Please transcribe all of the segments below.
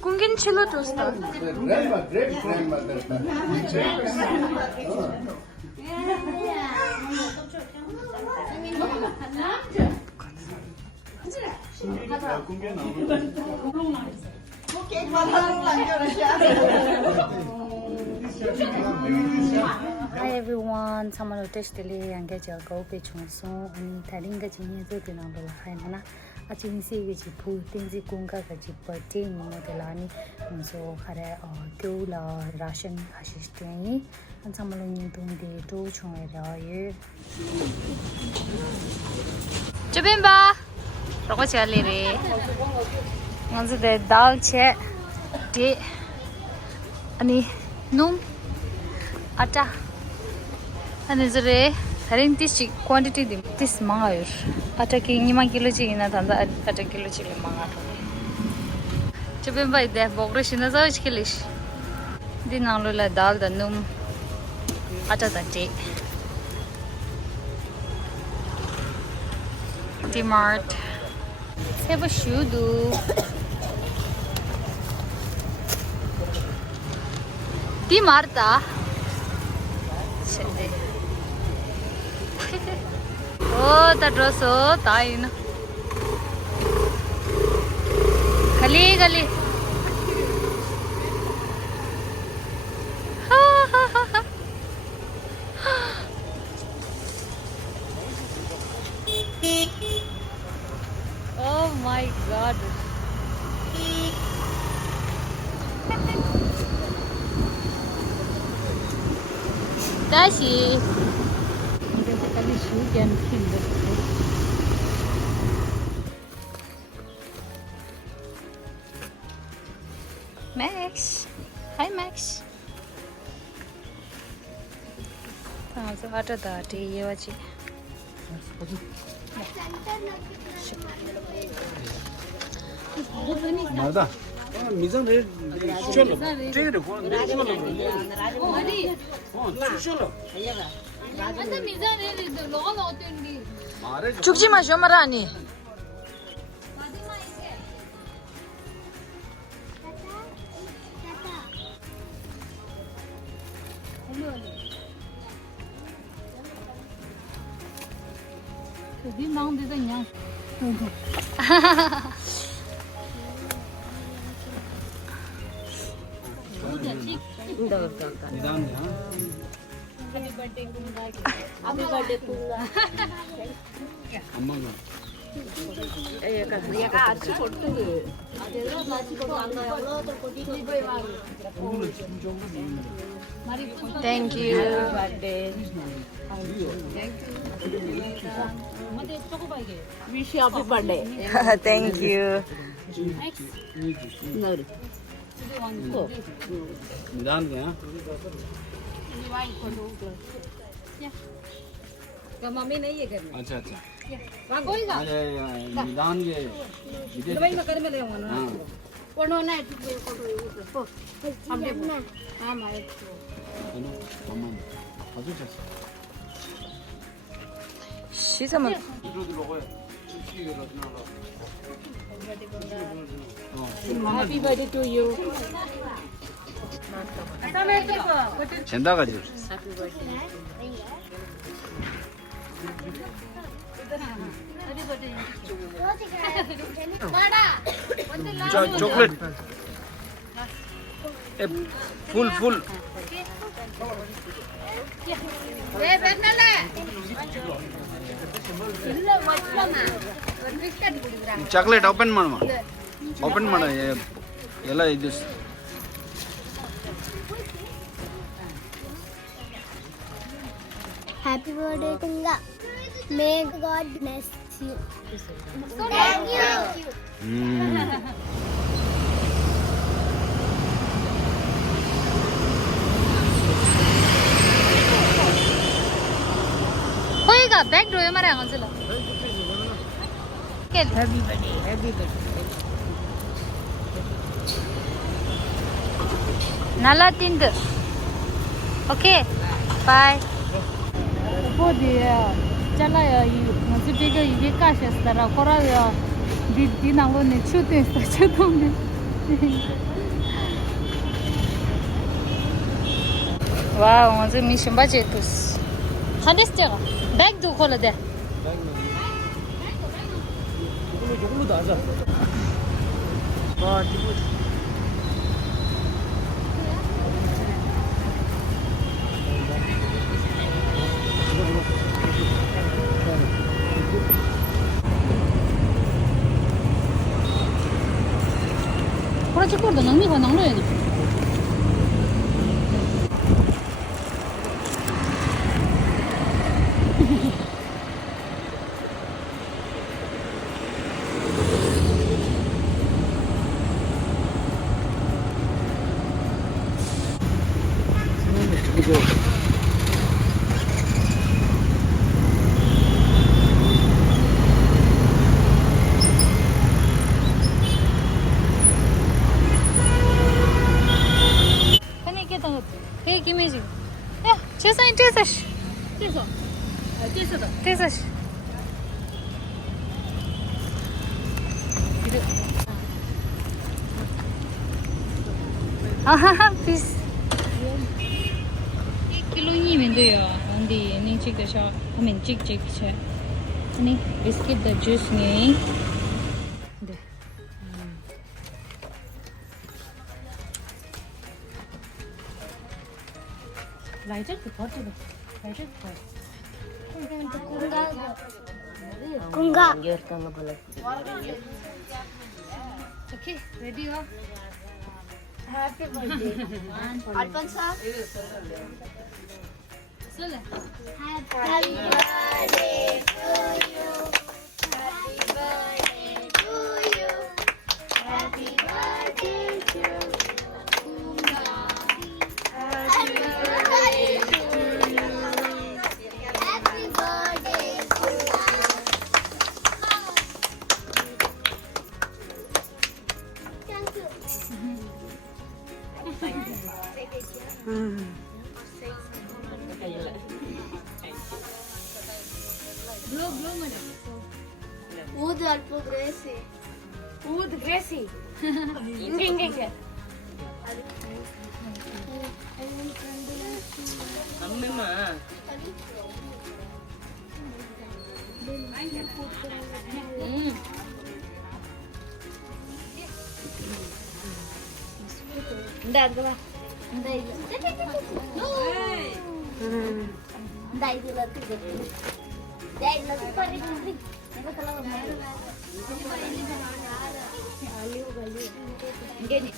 Kungin chilo tosta. Grandma, great grandmother. Hi everyone, someone test the and get your go pitch on so and telling the genius to the number of Hana. A chin see which you put things you kunga that you put in Modelani and so had a Gula Russian Hashistani and someone you doing the two choi. Jabimba! What's your lady? Once the dal chat, tea, ani noom, atta. And is a having this quantity this manga attacking Yima kilo chicken at a kilo chicken manga. Chubin by the Bogrish in a Zoic Kilish. Dinalula dal the noom atta the tea. Mart. Have a shoe do. Marta. Oh, that was so tiny. Gali, gali. Oh my God. Dashi. Max. Hi Max. So after that, you watch it. Marda. Mizan red. Cholo. Take it. Cholo. 죽지 마셔 말아니. 네 마음 되잖냐. Happy birthday Kunga. Happy birthday Kunga. 엄마가. 얘가 아주 좋던데. 아들은 마치고 안 가요. Thank you. birthday. Wish you happy birthday. Thank you. No. निदान गया mummy नहीं ये करना अच्छा अच्छा वहाँ कोई का अरे निदान के दवाई में कर में ले ना कोनो ना हम दे हां मारे hello mamma 아주 좋았어 씻으면 이쪽으로 먹어요 Happy birthday to you. 젠다 가지고 Happy birthday. Chocolate full full chocolate open ಮಾಡುವ ಓಪನ್ ಮಾಡ ಎಲ್ಲ ಇದು Happy birthday, Kunga. May God bless you. Thank you. 호이가 백 로에 말해 안 쓸라. Happy birthday. Happy birthday. 날라 틴드. 오케이. 바이. Bố thì chả là gì mà 비가 이게 가셨더라. 거라요. 디 나로네 추대서 추동네. 와우, 먼저 미션 바제투스. 한데스죠? 백도 콜라데. 조금도 하자. 와, 디부. 그렇지, 그래도 능력이 능력이야. Hey, give me you. Yeah, just like this. This one. This is. Ah, please. 1kg 이면 돼요. 근데 니 찍듯이 하면 찍찍체. 아니, 비스킷 주스 니. 네. 라이트 버터. 라이트 Kunga. Okay, ready ho? Happy birthday. Arpan sir. Sule. Happy birthday to you. Happy birthday to you. Happy birthday to Kunga. Happy birthday to you. Happy birthday to Thank you. Blow mana? Wood alpo gracie. Wood Gracie. Inge. Nda ba? Dai itu lah tu. Dai lah tu pari tu. Apa kalau malu? Gini.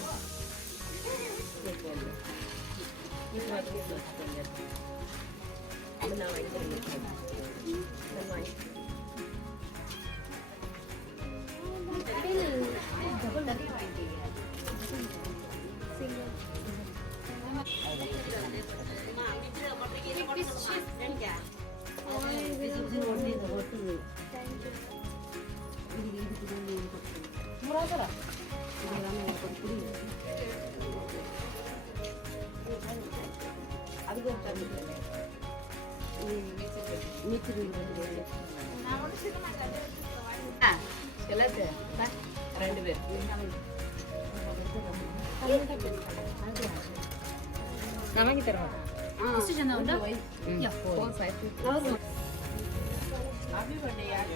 Murah. Nama kita rumah. Itu jangan udah. Ya. Happy birthday yaar.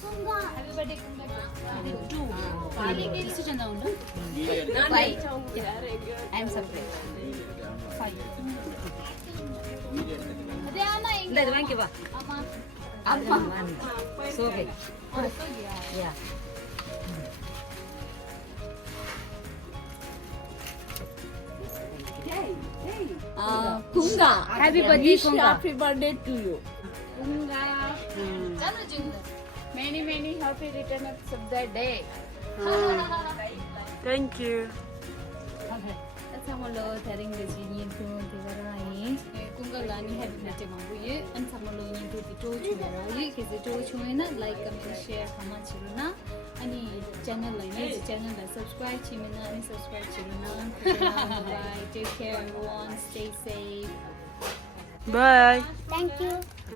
Kunga. Happy birthday Kunga. Two. Itu jangan udah. Five. I'm separate. Five. Ada anak yang. Dah dengan kita. Apa? So okay. Oh, so yeah. Yeah. Kunga. Happy birthday, Kunga. Happy birthday to you. Kunga. Many happy returns of the day. Thank you. Samalo taring de jini to de garai kunga lani happy birthday mangu ye an samalo ni to to chura ye ke to chuena like comment share comment chiruna ani channel line channel la subscribe chimena ani subscribe chiruna bye take care everyone stay safe Bye. Thank you.